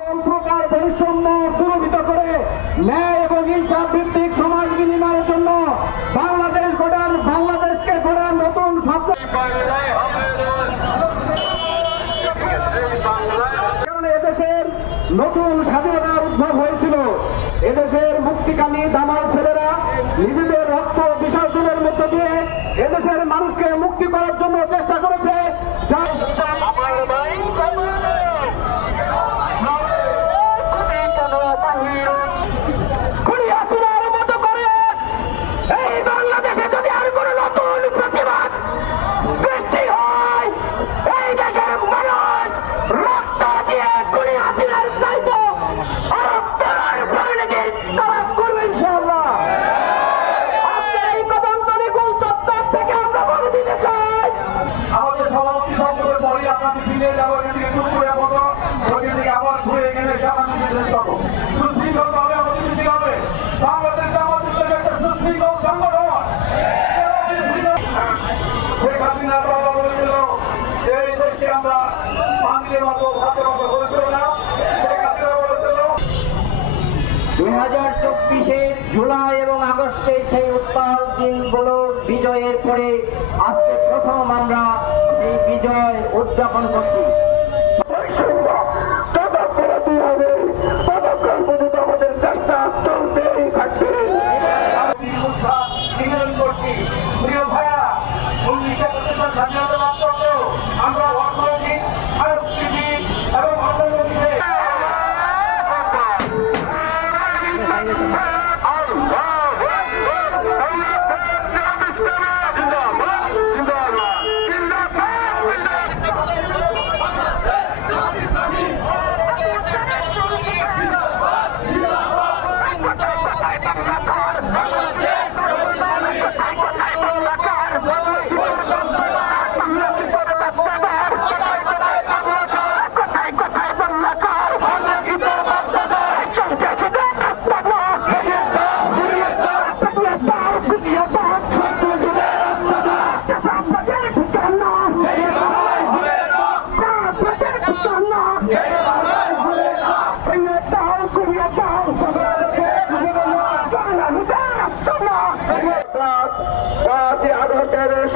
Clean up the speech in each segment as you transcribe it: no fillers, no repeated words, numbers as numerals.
প্রকার বৈষম্য দূরীভূত করে ন্যায় এবং ইনসাফ ভিত্তিক সমাজ বিনিময়ের জন্য বাংলাদেশকে গড়ার নতুন স্বপ্ন। এদেশের নতুন স্বাধীনতার উদ্ভব হয়েছিল। এদেশের মুক্তিকামী দামাল ছেলেরা নিজেদের রক্ত বিসর্জনের মধ্য দিয়ে এদেশের মানুষকে মুক্তি করার জন্য চেষ্টা করেছে। জুলাই এবং আগস্টের সেই উত্তাল দিনগুলো বিজয়ের পরে আজকে প্রথম আমরা সেই বিজয় উদযাপন করছি। আমাদের চেষ্টা চলতেই থাকবে। আমরা অর্থনৈতিক সাংস্কৃতিক এবং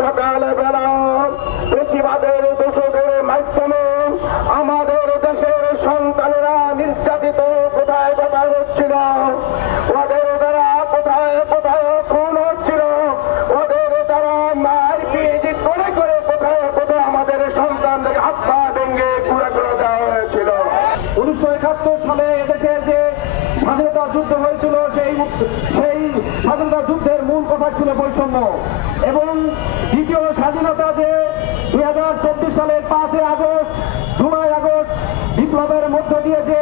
সকালবেলা বেশিবাদের দোষকের মাধ্যমে আমাদের দেশের সন্তানেরা নির্যাতিত কোথায় কোথায় হচ্ছিল, ওদের দ্বারা কোথায় কোথায় খুন হচ্ছিল, ওদের দ্বারা মারপিট করে করে কোথায় কোথায় আমাদের সন্তানদের হাত পা ভেঙে পুরো করে দেওয়া হয়েছিল। 1971 সালে এদেশের যে স্বাধীনতা যুদ্ধ হয়েছিল সেই স্বাধীনতা যুদ্ধের মূল কথা ছিল বৈষম্য, এবং দ্বিতীয় স্বাধীনতা যে 2024 সালের 5 আগস্ট জুলাই আগস্ট বিপ্লবের মধ্য দিয়ে যে